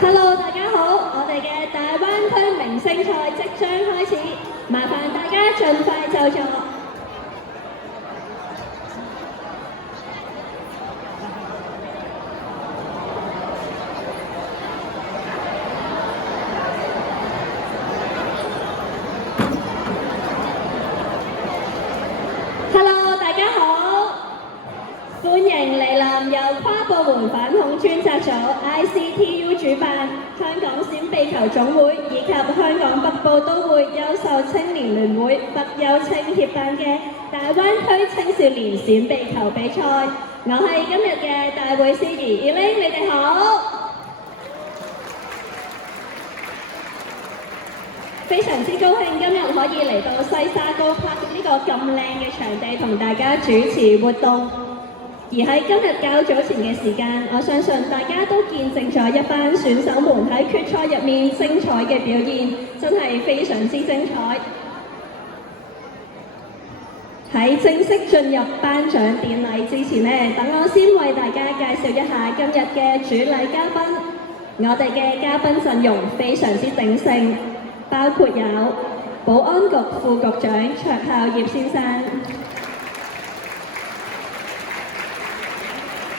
Hello， 大家好，我哋嘅大灣區明星賽即將開始，麻煩大家盡快就座。Hello， 大家好，歡迎蒞臨由跨部門反恐專責組 ICTU 主辦，香港閃避球總會以及香港北部都會優秀青年聯會北優青協辦嘅大灣區青少年閃避球比賽。我係今日嘅大會司儀 Elaine， 你哋好。非常之高興今日可以嚟到西沙高 Park 呢個咁靚嘅場地同大家主持活動。而喺今日較早前嘅時間，我相信大家都見證咗一班選手們喺決賽入面精彩嘅表現，真係非常之精彩。喺正式進入頒獎典禮之前呢，等我先為大家介紹一下今日嘅主禮嘉賓。我哋嘅嘉賓陣容非常之鼎盛，包括有保安局副局長卓孝業先生、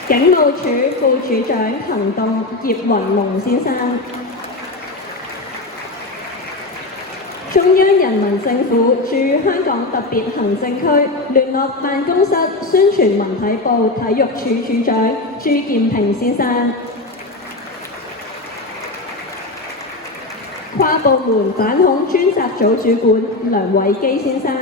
警務處副處長行動葉雲龍先生、中央人民政府駐香港特別行政區聯絡辦公室宣傳文體部體育處處長朱劍平先生、跨部門反恐專責組主管梁偉基先生、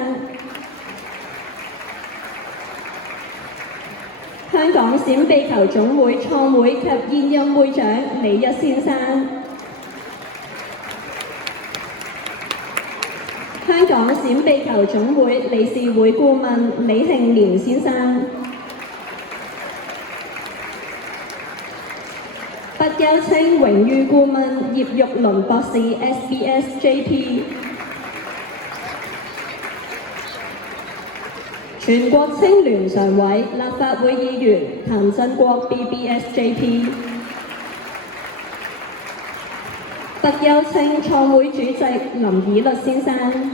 香港閃避球總會創會及現任會長李一先生、香港閃避球總會理事會顧問李慶年先生、北優青榮譽顧問葉玉麟博士 SBS-JP、全國青聯常委、立法會議員譚振國 BBS-JP、北優青創會主席林以律先生、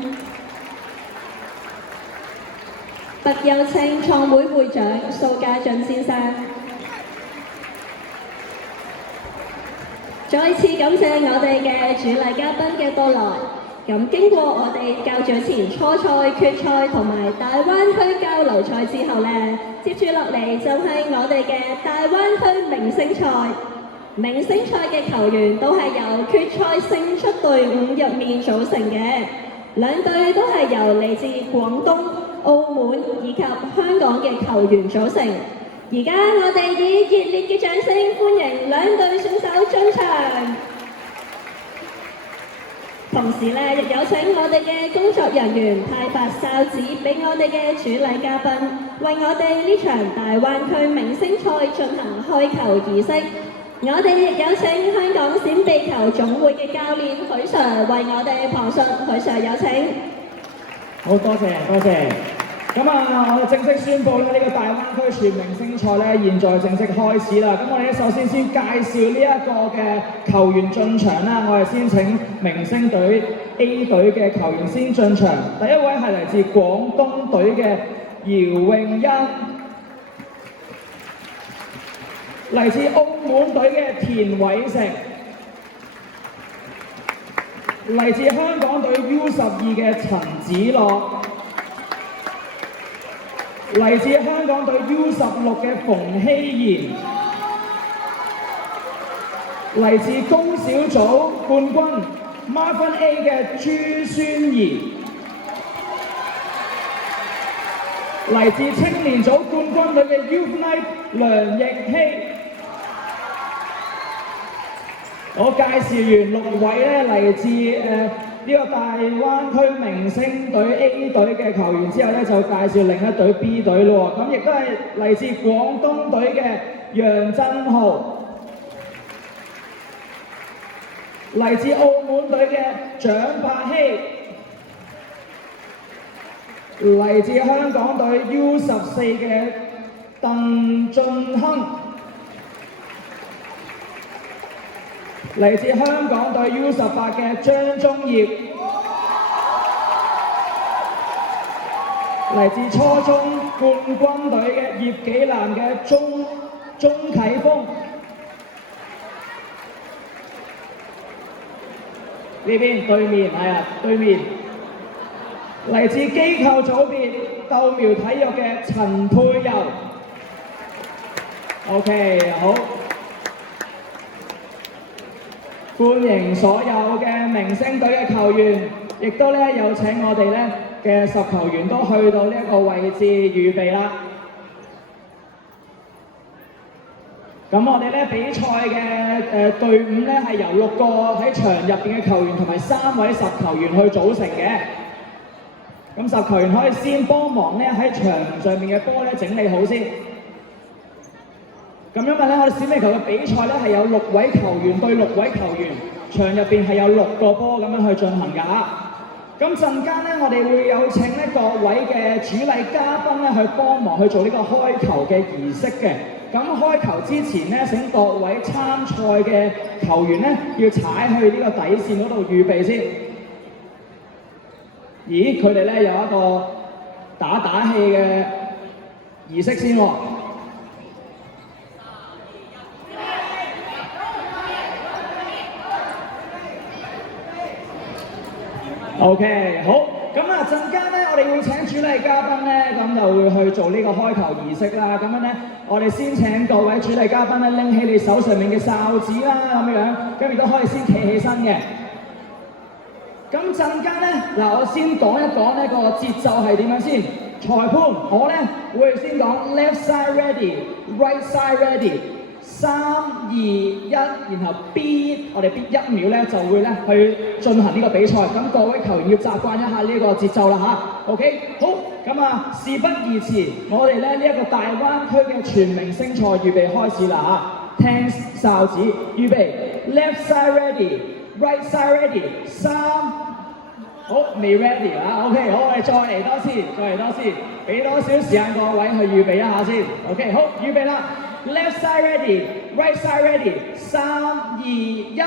北優青創會會長蘇家俊先生。再次感謝我哋嘅主禮嘉賓嘅到來。咁經過我哋較早前初賽、決賽同埋大灣區交流賽之後呢，接住落嚟就係我哋嘅大灣區明星賽。明星賽嘅球員都係由決賽勝出隊伍入面組成嘅，兩隊都係由嚟自廣東、澳門以及香港嘅球員組成。而家我哋以熱烈嘅掌聲歡迎兩隊選手進場。同時咧，亦有請我哋嘅工作人員派發哨子俾我哋嘅主禮嘉賓，為我哋呢場大灣區明星賽進行開球儀式。我哋亦有請香港閃避球總會嘅教練許 Sir 為我哋旁述，許 Sir 有請。好，多謝。咁啊，我哋正式宣布咧，呢個大灣區全明星賽咧，現在正式開始啦。咁我哋咧首先介紹呢一個嘅球員進場啦。我哋先請明星隊 A 隊嘅球員先進場。第一位係嚟自廣東隊嘅姚詠欣，嚟自澳門隊嘅田偉成，嚟自香港隊 U12嘅陳子樂，嚟自香港隊 U16嘅馮希賢，嚟自公小組冠軍 Marvin A 嘅朱宣儀，嚟自青年組冠軍隊嘅 Youth Night 梁奕希。我介紹完6位咧嚟自呢個大灣區明星隊 A 隊嘅球員之後咧，就介紹另一隊 B 隊咯喎。咁亦都係嚟自廣東隊嘅楊振豪，嚟自澳門隊嘅蔣柏希，嚟自香港隊 U14嘅鄧俊亨，嚟自香港隊 U18嘅張宗業，嚟自初中冠軍隊嘅葉紀南嘅鐘啟峰，呢邊對面係啊，對面，嚟自機構組別豆苗體育嘅陳佩柔 ，OK 好。歡迎所有嘅明星隊嘅球員，亦都咧有請我哋咧嘅10球員都去到呢一個位置預備啦。咁我哋咧比賽嘅隊伍咧係由6個喺場入邊嘅球員同埋3位10球員去組成嘅。咁10球員可以先幫忙咧喺場上面嘅波咧整理好先。咁因為咧，我哋閃尾球嘅比賽咧係有6位球員對6位球員，場入邊係有6個波咁樣去進行㗎。咁陣間咧，我哋會有請咧各位嘅主禮嘉賓咧去幫忙去做呢個開球嘅儀式嘅。咁開球之前咧，請各位參賽嘅球員咧要踩去呢個底線嗰度預備先。咦，佢哋咧有一個打氣嘅儀式先喎。OK， 好，咁啊陣間咧，我哋會請主禮嘉賓咧，咁就會去做呢個開球儀式啦。咁樣咧，我哋先請各位主禮嘉賓咧拎起你手上面嘅哨子啦，咁樣，咁亦都可以先企起身嘅。咁陣間咧，嗱我先講一講呢個節奏係點樣先。裁判我咧會先講 left side ready，right side ready。3、2、1，然後 B， 我哋 B 1秒咧就會咧去進行呢個比賽。咁各位球員要習慣一下呢個節奏啦嚇。OK， 好，咁啊事不宜遲，我哋咧呢一個大灣區嘅全明星賽預備開始啦嚇。聽哨子，預備 ，left side ready，right side ready， 3，好未 ready 啊 ？OK， 好，我哋再嚟多次，俾多少時間各位去預備一下先。OK， 好，預備啦。Left side ready, right side ready， 3、2、1，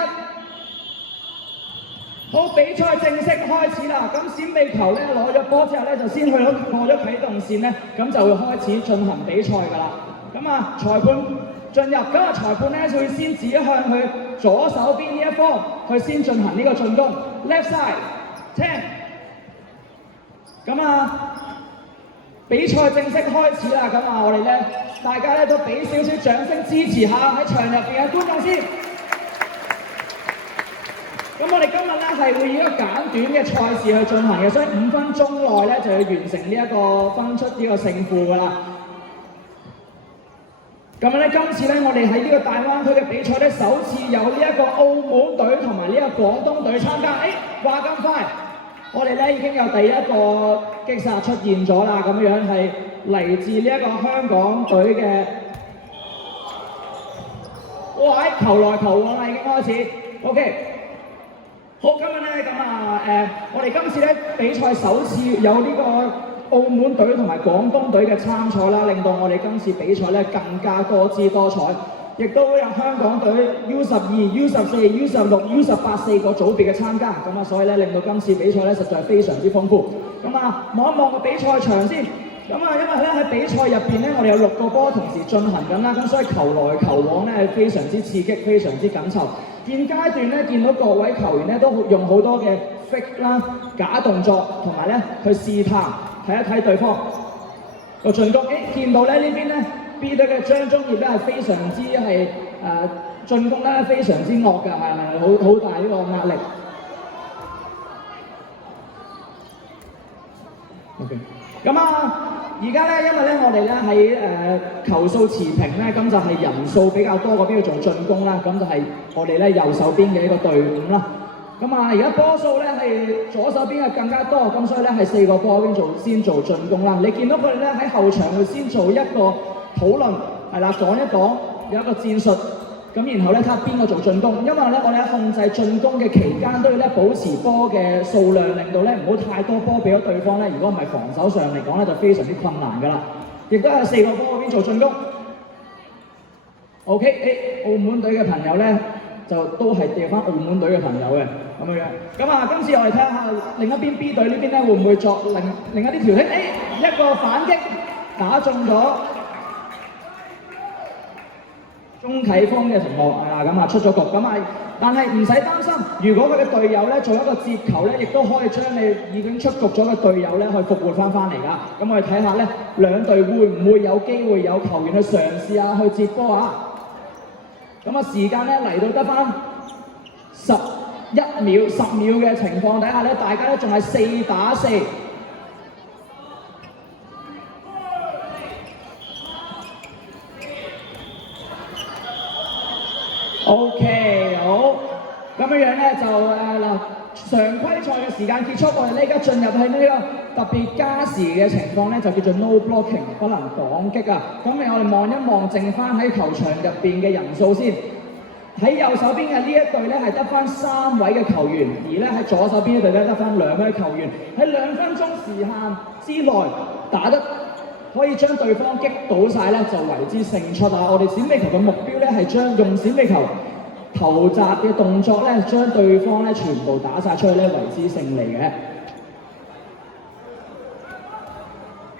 好，比賽正式開始啦！咁閃尾球咧攞咗波之後咧，就先去到過咗啟動線咧，咁就會開始進行比賽㗎啦。咁啊，裁判進入，咁啊裁判咧會先指向佢左手邊呢一方，去先進行呢個進攻。Left side 10，咁啊。比賽正式開始啦！咁啊，我哋咧，大家咧都俾少少掌聲支持下喺場入邊嘅觀眾先。咁我哋今日咧係會以一個簡短嘅賽事去進行嘅，所以5分鐘內咧就要完成呢一個分出呢個勝負㗎啦。咁咧，今次咧我哋喺呢個大灣區嘅比賽咧，首次有呢一個澳門隊同埋呢個廣東隊參加。話咁快！我哋咧已經有第一個擊殺出現咗啦，咁樣係嚟自呢一個香港隊嘅，哇！球來球往啦，已經開始。OK， 好，今日咧咁啊我哋今次咧比賽首次有呢個澳門隊同埋廣東隊嘅參賽啦，令到我哋今次比賽咧更加多姿多彩，亦都會有香港隊 U14、U14、U16、U18 4個組別嘅參加，咁啊，所以咧令到今次比賽咧實在係非常之豐富。咁啊，望一望個比賽場先。咁啊，因為咧喺比賽入邊咧，我哋有6個波同時進行緊啦，咁所以球來球往咧係非常之刺激，非常之緊湊。現階段咧見到各位球員咧都用好多嘅 fake 啦、假動作，同埋咧去試探睇一睇對方個進攻。見到咧呢邊咧 B 隊嘅張宗業咧係非常之係進攻咧非常之惡㗎，係好大呢個壓力。OK， 咁啊。而家咧，因為咧我哋咧喺球數持平咧，咁就係人數比較多嗰邊去做進攻啦，咁就係我哋咧右手邊嘅一個隊伍啦。咁啊，而家波數咧係左手邊嘅更加多，咁所以咧係4個波邊先做進攻啦。你見到佢哋咧喺後場會先做一個討論，係啦，講一講有一個戰術。咁然後咧睇下邊個做進攻，因為咧我哋喺控制進攻嘅期間都要咧保持波嘅數量，令到咧唔好太多波俾咗對方咧。如果唔係防守上嚟講咧，就非常之困難㗎啦。亦都有4個波嗰邊做進攻。OK， 澳門隊嘅朋友咧就都係掉翻澳門隊嘅朋友嘅咁樣樣。咁啊，今次我哋睇下另一邊 B 隊呢邊咧會唔會作另一啲調整？一個反擊打中咗鐘啟峰嘅同學咁啊出咗局，咁啊，但係唔使擔心，如果佢嘅隊友咧做一個接球咧，亦都可以將你已經出局咗嘅隊友咧去復活翻嚟㗎。咁我哋睇下咧，兩隊會唔會有機會有球員去嘗試下去接波啊？咁啊，時間咧嚟到得翻10秒嘅情況底下咧，大家咧仲係4打4。OK， 好，咁樣樣咧就常規賽嘅時間結束，我哋呢家進入喺呢個特別加時嘅情況咧，就叫做 no blocking， 不能擋擊啊。咁我哋望一望剩翻喺球場入邊嘅人數先。喺右手邊嘅呢一隊咧係得翻3位嘅球員，而咧喺左手邊呢隊咧得翻2位球員。喺2分鐘時限之內打得可以將對方擊倒晒咧，就為之勝出啊！我哋閃避球嘅目標咧係將用閃避球投擲嘅動作咧，將對方咧全部打晒出去咧，為之勝利嘅。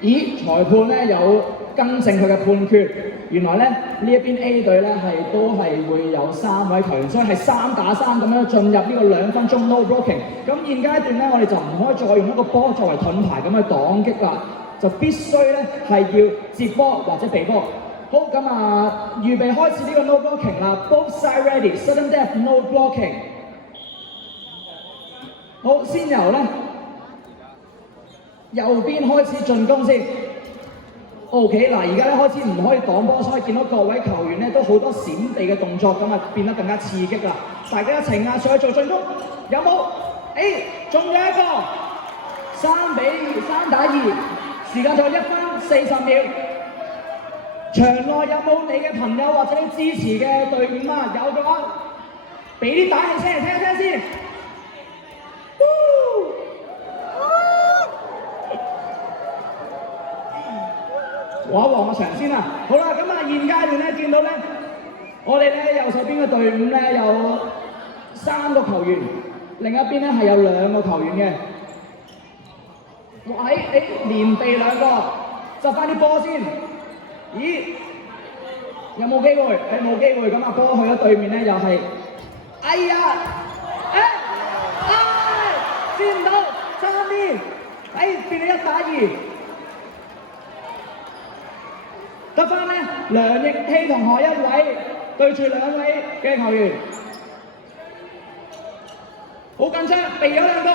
咦，裁判咧有更正佢嘅判決，原來咧呢一邊 A 隊咧都係會有3位球員，所以係3打3咁樣進入呢個2分鐘 no blocking。咁現階段咧，我哋就唔可以再用一個波作為盾牌咁去擋擊啦。就必須咧係要接波或者避波。好，咁啊，預備開始呢個 no blocking 啦 ，both side ready， sudden death no blocking。好，先由咧右邊開始進攻先。OK， 嗱，而家咧開始唔可以擋波，所以見到各位球員咧都好多閃避嘅動作，咁啊變得更加刺激啦。大家一齊壓上去做進攻，有冇？中咗一個3打2。時間就1分40秒，場內有冇你嘅朋友或者你支持嘅隊伍啊？有嘅話，俾啲打氣聲嚟聽一聽先。望一望個場先啊！好啦，咁啊現階段咧見到咧，我哋咧右手邊嘅隊伍咧有3個球員，另一邊咧係有2個球員嘅。連避2個，執翻啲波先。咦，有冇機會？冇機會，咁啊波去咗對面咧，又係，接唔到，差啲，變咗1打2。得翻咧，梁奕希同何一偉對住2位嘅球員，好緊張，避咗2個，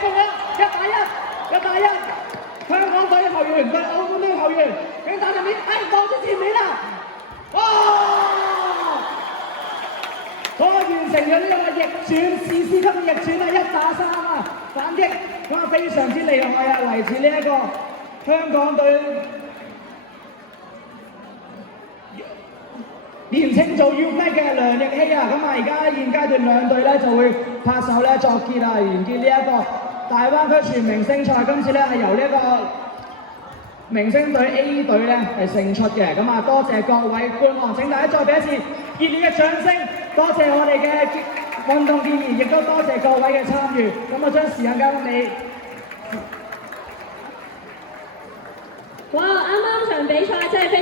中咗1打1，1打1，香港隊嘅球員對澳門隊嘅球員，佢打入面，到咗前面啦！哇！完成咗呢個逆轉，史詩級逆轉啊！1打3啊，反擊，哇！非常之厲害啊！嚟自呢一個香港隊年青做 U-Flag 嘅梁奕希啊！咁啊，而家現階段2隊咧就會拍手咧作結啊，完結呢一個大灣區全明星賽今次咧係由呢一個明星隊 A 隊咧係勝出嘅，咁啊多謝各位觀看，請大家再俾一次熱烈嘅掌聲，多謝我哋嘅運動健兒，亦都多謝各位嘅參與，咁我將時間交俾你。哇！啱啱場比賽真係非常